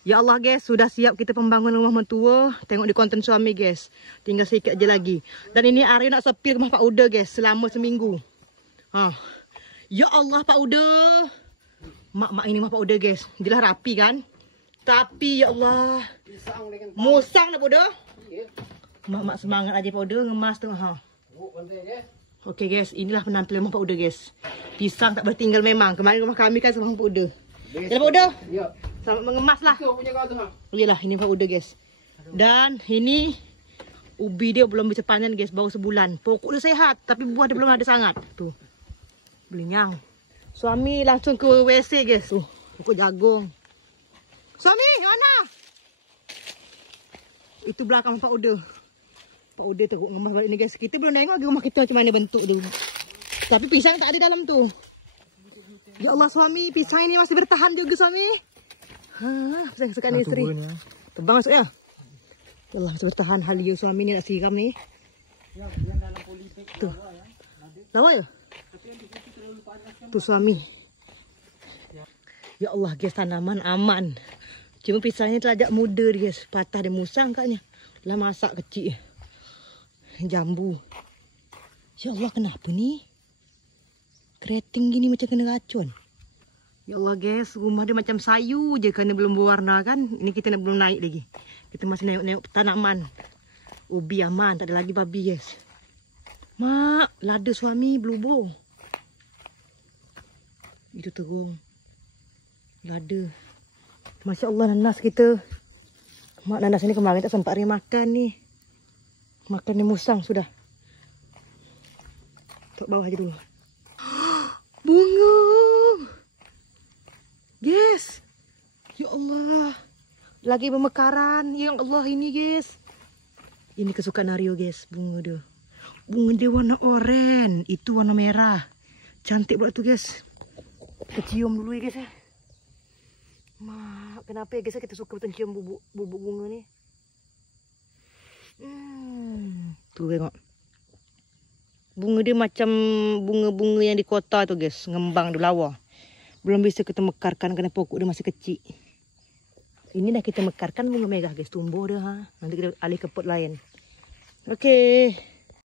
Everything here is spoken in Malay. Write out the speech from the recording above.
Ya Allah guys, sudah siap kita pembangun rumah mentua. Tengok di konten suami guys. Tinggal sikit je lagi. Dan ini Arya nak sepi rumah Pak Uda guys selama seminggu. Ya Allah Pak Uda. Mak ini rumah Pak Uda guys. Jelas rapi kan? Tapi ya Allah. Musang nak Pak Uda? Mak semangat aja Pak Uda ngemas tu. Okey guys, inilah penampilan rumah Pak Uda guys. Pisang tak boleh tinggal memang. Kemarin rumah kami kan sama Pak Uda. Ya Pak Uda? Ya. Selamat mengemas lah. Yalah, ini Pak Uda guys. Dan ini ubi dia belum bisa panen guys, baru sebulan. Pokok dia sehat, tapi buah dia belum ada sangat. Tuh. Belinyang. Suami langsung ke WC guys. Tuh, pokok jagung. Suami, mana? Itu belakang Pak Uda. Pak Uda teruk ngemas balik ni guys. Kita belum tengok lagi rumah kita macam mana bentuk dia. Tapi pisang tak ada dalam tu. Ya Allah suami, pisang ini masih bertahan juga suami. Saya suka ni isteri. Terbang masuk ya. Ya Allah masih bertahan. Halio suami ni nak siram ni. Tuh. Lawa ya? Tuh suami. Ya Allah guys, tanaman aman. Cuma pisangnya terlajak muda guys. Patah dia musang katnya. Lah masak kecil. Jambu. Ya Allah kenapa ni? Keriting gini macam kena racun. Ya Allah guys, rumah dia macam sayu je kerana belum berwarna kan. Ini kita belum naik lagi. Kita masih naik tanaman. Ubi aman, tak ada lagi babi guys. Mak, lada suami berlubung. Itu terung. Lada. Masya Allah nanas kita. Mak nanas ni kemarin tak sempat hari makan ni. Makan ni musang sudah. Tok bawah je dulu. Bunga. Guys. Ya Allah. Lagi bermekaran. Ya Allah ini guys. Ini kesukaan Aryo guys. Bunga dia. Bunga dia warna oranye. Itu warna merah. Cantik pula tu guys. Kita cium dulu ya guys ya. Mak, kenapa ya guys kita suka betul cium bubuk bunga ni. Tuh tengok. Bunga dia macam bunga-bunga yang di kota tu guys. Ngembang di lawa. Belum bisa kita mekarkan kerana pokok dia masih kecil. Ini dah kita mekarkan bunga merah guys. Tumbuh dia. Nanti kita alih ke pot lain. Okey.